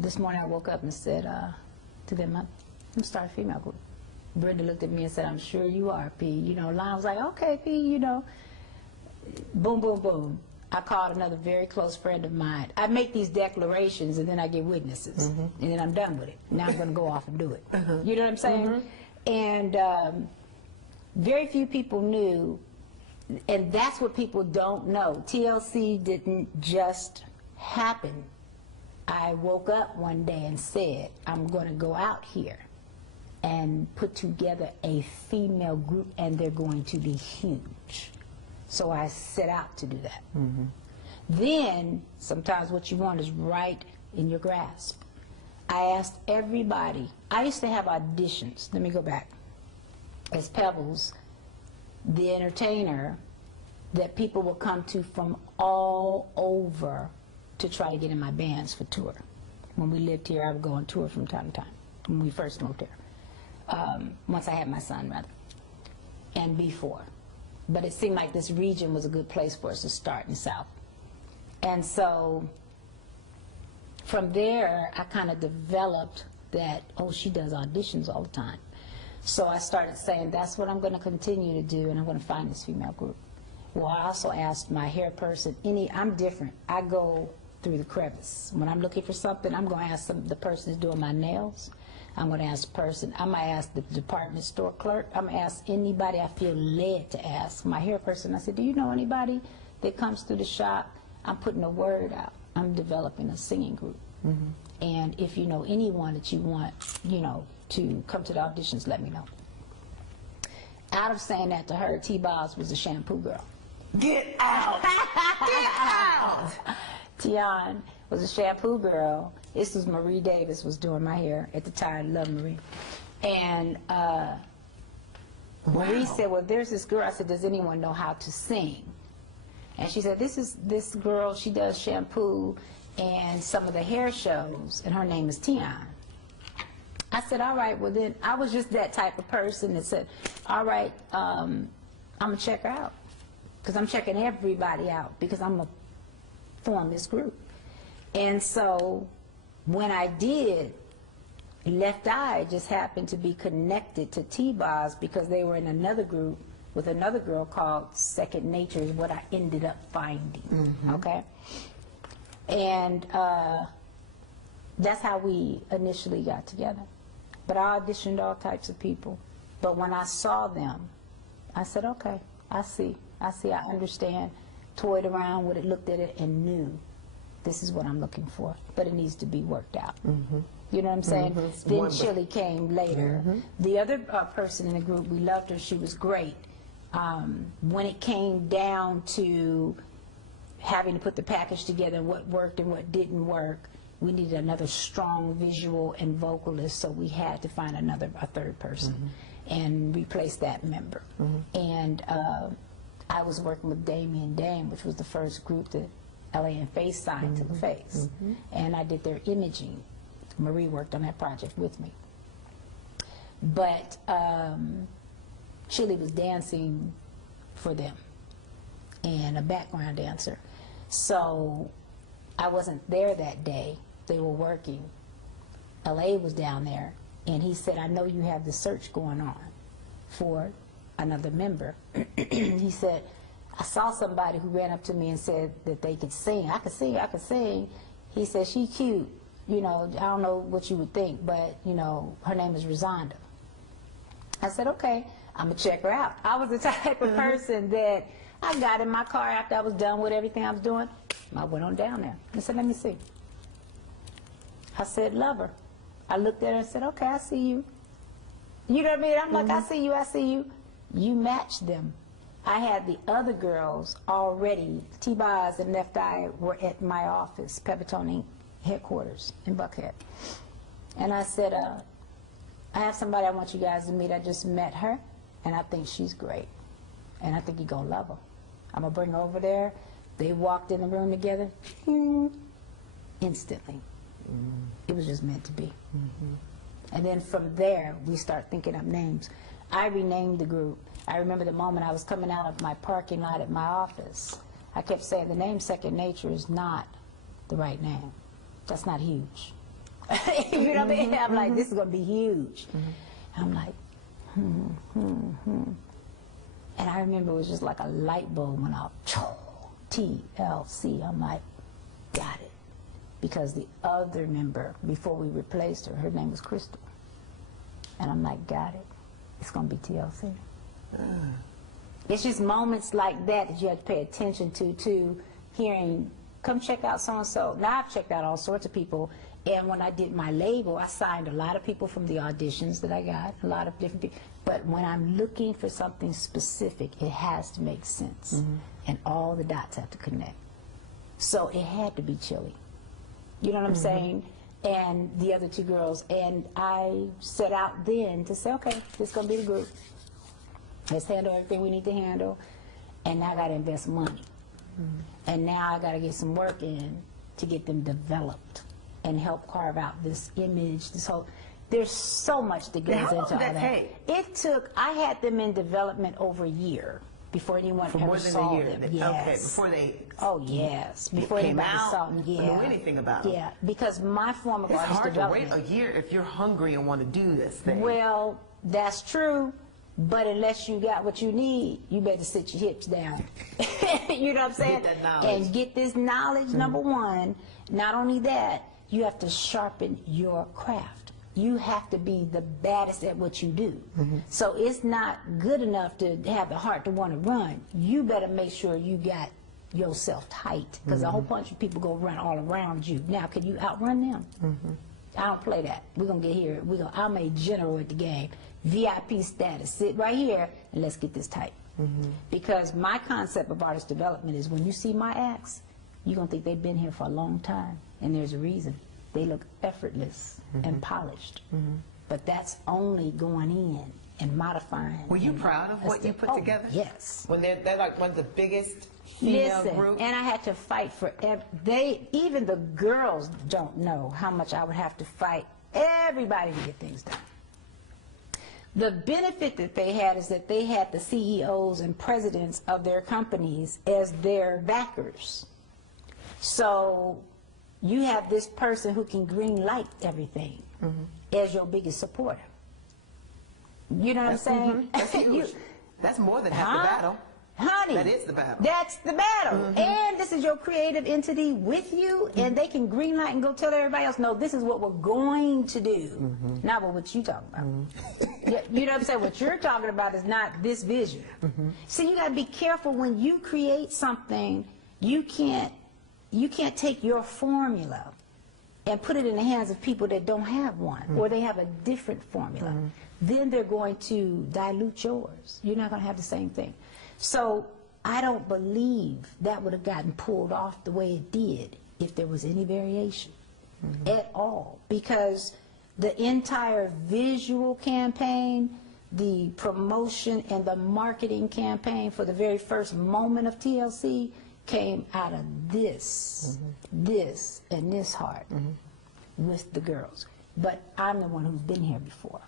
This morning I woke up and said to them, I'm starting a female group. Brenda looked at me and said, I'm sure you are, P. You know, Lon was like, okay, P, you know. Boom, boom, boom. I called another very close friend of mine. I make these declarations and then I get witnesses. And then I'm done with it. Now I'm going to go off and do it. You know what I'm saying? And very few people knew, and that's what people don't know. TLC didn't just happen. I woke up one day and said, I'm going to go out here and put together a female group, and they're going to be huge. So I set out to do that. Then, sometimes what you want is right in your grasp. I asked everybody. I used to have auditions. Let me go back. As Pebbles, the entertainer that people will come to from all over to try to get in my bands for tour. When we lived here, I would go on tour from time to time, when we first moved here. Once I had my son, rather, and before. But it seemed like this region was a good place for us to start in the South. And so from there, I kind of developed that, oh, she does auditions all the time. So I started saying, that's what I'm going to continue to do, and I'm going to find this female group. Well, I also asked my hair person, I'm different. I go through the crevice. When I'm looking for something, I'm going to ask the person who's doing my nails. I'm going to ask the person. I might ask the department store clerk. I'm going to ask anybody I feel led to ask. My hair person, I said, do you know anybody that comes through the shop? I'm putting a word out. I'm developing a singing group. And if you know anyone that you want, you know, to come to the auditions, let me know. Out of saying that to her, T-Boz was a shampoo girl. Get out! Get out! Tian was a shampoo girl. This was Marie Davis was doing my hair at the time. Love Marie. And Marie said, well, there's this girl. I said, does anyone know how to sing? And she said, this girl, she does shampoo and some of the hair shows, and her name is Tian. I said, all right, well then, I was just that type of person that said, all right, I'm going to check her out. Because I'm checking everybody out, because I'm going to form this group. And so when I did, Left Eye just happened to be connected to T-Boz because they were in another group with another girl called Second Nature is what I ended up finding, okay? And that's how we initially got together. But I auditioned all types of people. But when I saw them, I said, okay, I see, I understand. Toyed around with it, looked at it, and knew this is what I'm looking for. But it needs to be worked out. You know what I'm saying? Then wonderful. Chili came later. The other person in the group, we loved her. She was great. When it came down to having to put the package together, what worked and what didn't work, we needed another strong visual and vocalist, so we had to find a third person and replace that member. And I was working with Damien Dame, which was the first group that LA and Face signed to the Face. And I did their imaging. Marie worked on that project with me. But Chili was dancing for them and a background dancer. So I wasn't there that day. They were working. LA was down there, and he said, I know you have the search going on for another member. He said, I saw somebody who ran up to me and said that they could sing. I could sing, I could sing. He said, she cute. You know, I don't know what you would think, but, you know, her name is Rosanda. I said, okay, I'm going to check her out. I was the type of person that I got in my car after I was done with everything I was doing. I went on down there. I said, let me see. I said, love her. I looked at her and said, okay, I see you. You know what I mean? I'm like, I see you, I see you. You matched them. I had the other girls already. T-Boz and Left Eye were at my office, Peppertone headquarters in Buckhead. And I said, I have somebody I want you guys to meet. I just met her, and I think she's great. And I think you're going to love her. I'm going to bring her over there. They walked in the room together. Instantly. It was just meant to be. And then from there, we start thinking up names. I renamed the group. I remember the moment I was coming out of my parking lot at my office. I kept saying the name Second Nature is not the right name. That's not huge. You know what I mean? I'm like, this is going to be huge. I'm like, And I remember it was just like a light bulb went off. TLC. I'm like, got it. Because the other member, before we replaced her, her name was Crystal. And I'm like, got it. It's going to be TLC. It's just moments like that that you have to pay attention to hearing, come check out so-and-so. Now I've checked out all sorts of people, and when I did my label, I signed a lot of people from the auditions that I got, a lot of different people. But when I'm looking for something specific, it has to make sense, and all the dots have to connect. So it had to be Chili. You know what I'm saying? And the other two girls, and I set out then to say, okay, this is going to be the group. Let's handle everything we need to handle, and now I got to invest money. And now I got to get some work in to get them developed and help carve out this image, this whole, there's so much that goes into all that. It took, I had them in development over a year before anyone ever saw them. Yes. Okay, before they before came anybody out, saw them. knew anything about them. Yeah, because my form of It's artist hard development. to wait a year if you're hungry and want to do this thing. Well, that's true, but unless you got what you need, you better sit your hips down. You know what I'm saying? Get that knowledge. And get this knowledge, number one. Not only that, you have to sharpen your craft. You have to be the baddest at what you do. So it's not good enough to have the heart to want to run. You better make sure you got yourself tight, because a whole bunch of people go run all around you. Now, can you outrun them? I don't play that. We're going to get here. I'm a general at the game. VIP status. Sit right here and let's get this tight. Because my concept of artist development is when you see my acts, you're going to think they've been here for a long time. And there's a reason. They look effortless and polished. But that's only going in and modifying. Were you proud of what you put together? Yes. When they're like one of the biggest female groups? And I had to fight for even the girls don't know how much I would have to fight everybody to get things done. The benefit that they had is that they had the CEOs and presidents of their companies as their backers. So you have this person who can green light everything as your biggest supporter. You know what I'm saying? That's huge. That's more than half the battle. Honey, that is the battle. That's the battle. And this is your creative entity with you, and they can green light and go tell everybody else, no, this is what we're going to do. Not what you talking about. You know what I'm saying? What you're talking about is not this vision. See, you got to be careful when you create something. You can't take your formula and put it in the hands of people that don't have one, or they have a different formula. Then they're going to dilute yours. You're not going to have the same thing. So I don't believe that would have gotten pulled off the way it did if there was any variation at all. Because the entire visual campaign, the promotion and the marketing campaign for the very first moment of TLC came out of this and this heart with the girls. But I'm the one who's been here before.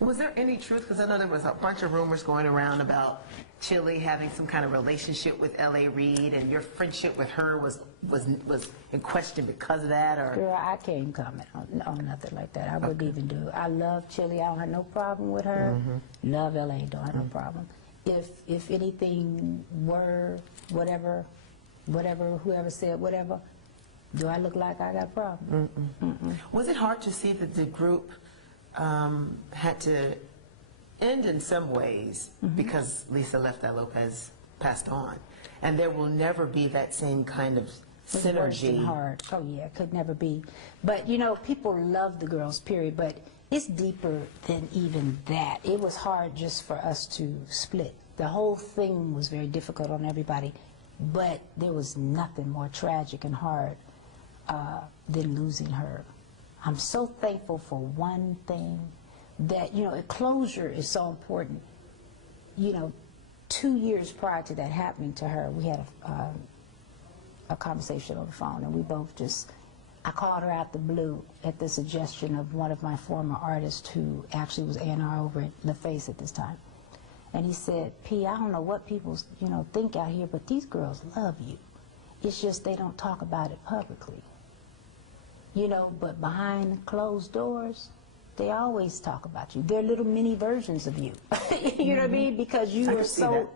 Was there any truth? Because I know there was a bunch of rumors going around about Chili having some kind of relationship with L.A. Reid, and your friendship with her was in question because of that, or? Girl, I can't comment on nothing like that. I wouldn't even do it. I love Chili. I don't have no problem with her. Love L.A. Don't have no problem. If anything were whatever, whoever said whatever, do I look like I got a problem? Was it hard to see that the group had to end in some ways because Lisa Left-Eye Lopez passed on, and there will never be that same kind of synergy? Worse than hard. Oh yeah, it could never be. But you know, people love the girls, period, but it's deeper than even that. It was hard just for us to split. The whole thing was very difficult on everybody, but there was nothing more tragic and hard than losing her. I'm so thankful for one thing, that, you know, closure is so important. You know, 2 years prior to that happening to her, we had a conversation on the phone, and we both just, I called her out the blue at the suggestion of one of my former artists who actually was A&R over at The Face at this time. And he said, P, I don't know what people, you know, think out here, but these girls love you. It's just they don't talk about it publicly. you know, but behind closed doors, they always talk about you. They're little mini versions of you. You know what I mean? Because you are so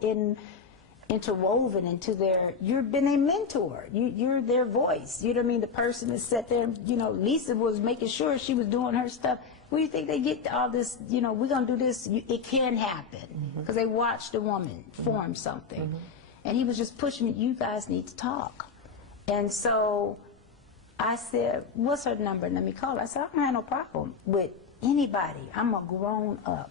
interwoven into their, you've been a mentor. You're their voice. You know what I mean? The person that sat there, you know, Lisa was making sure she was doing her stuff. Where do you think they get all this, you know, we're going to do this, it can happen. Because they watched a woman form something. And he was just pushing me, you guys need to talk. And so I said, what's her number? Let me call her. I said, I don't have no problem with anybody. I'm a grown up.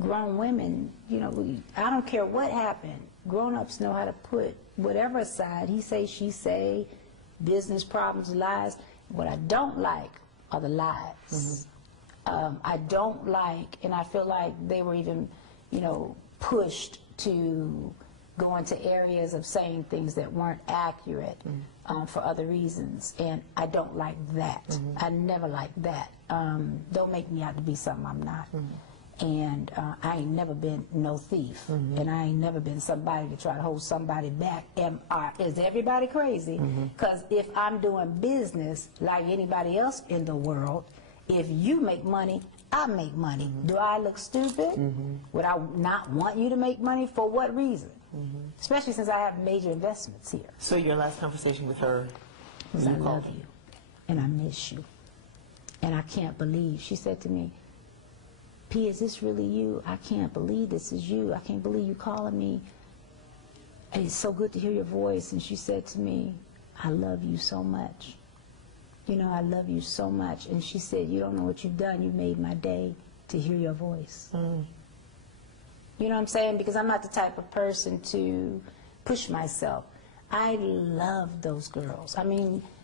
Grown women, you know, I don't care what happened. Grown-ups know how to put whatever aside. He say, she say, business problems, lies. What I don't like are the lies. I don't like, and I feel like they were even, you know, pushed to go into areas of saying things that weren't accurate for other reasons, and I don't like that. I never liked that. Don't make me out to be something I'm not. And I ain't never been no thief, and I ain't never been somebody to try to hold somebody back. Is everybody crazy? Because if I'm doing business like anybody else in the world, if you make money, I make money. Do I look stupid? Would I not want you to make money? For what reason? Especially since I have major investments here. So your last conversation with her, was, I love you, and I miss you, and I can't believe. She said to me, P, is this really you? I can't believe this is you. I can't believe you calling me. And it's so good to hear your voice. And she said to me, I love you so much. You know, I love you so much. And she said, you don't know what you've done. You made my day to hear your voice. You know what I'm saying? Because I'm not the type of person to push myself. I love those girls. I mean,